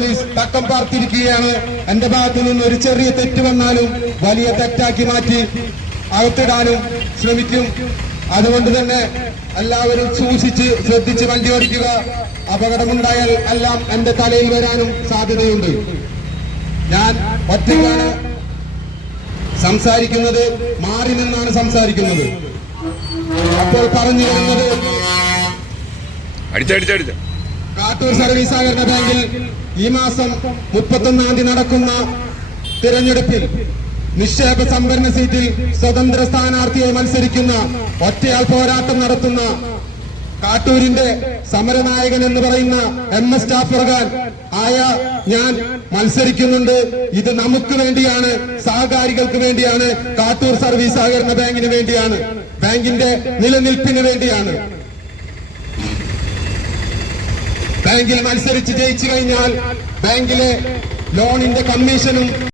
Police തക്കം പാർത്തിരിക്കുകയാണ്. എന്റെ ഭാഗത്തു നിന്ന് ഒരു ചെറിയ തെറ്റ് വന്നാലും വലിയ തെറ്റാക്കി മാറ്റി അകത്തിടാനും ശ്രമിക്കും. അതുകൊണ്ട് തന്നെ എല്ലാവരും സൂക്ഷിച്ച് ശ്രദ്ധിച്ച് വണ്ടി ഓടിക്കുക. അപകടമുണ്ടായാൽ എല്ലാം എന്റെ തലയിൽ വരാനും സാധ്യതയുണ്ട്. ഞാൻ ഒറ്റയ്ക്കാണ് സംസാരിക്കുന്നത്. മാറി നിന്നാണ് സംസാരിക്കുന്നത്. അപ്പോൾ പറഞ്ഞു വരുന്നത് കാട്ടൂർ സർവീസ് സഹകരണ ബാങ്കിൽ ഈ മാസം മുപ്പത്തൊന്നാം തീയതി നടക്കുന്ന തിരഞ്ഞെടുപ്പിൽ നിക്ഷേപ സംഭരണ സീറ്റിൽ സ്വതന്ത്ര സ്ഥാനാർത്ഥിയായി മത്സരിക്കുന്ന ഒറ്റയാൾ പോരാട്ടം നടത്തുന്ന കാട്ടൂരിന്റെ സമരനായകൻ എന്ന് പറയുന്ന എം എസ് ജാഫർഖാൻ ആയ ഞാൻ മത്സരിക്കുന്നുണ്ട്. ഇത് നമുക്ക് വേണ്ടിയാണ് സഹകാരികൾക്ക് വേണ്ടിയാണ് കാട്ടൂർ സർവീസ് സഹകരണ ബാങ്കിന് വേണ്ടിയാണ് ബാങ്കിന്റെ നിലനിൽപ്പിന് വേണ്ടിയാണ്. ബാങ്കിൽ മത്സരിച്ച് ജയിച്ചു കഴിഞ്ഞാൽ ബാങ്കിലെ ലോണിന്റെ കമ്മീഷനും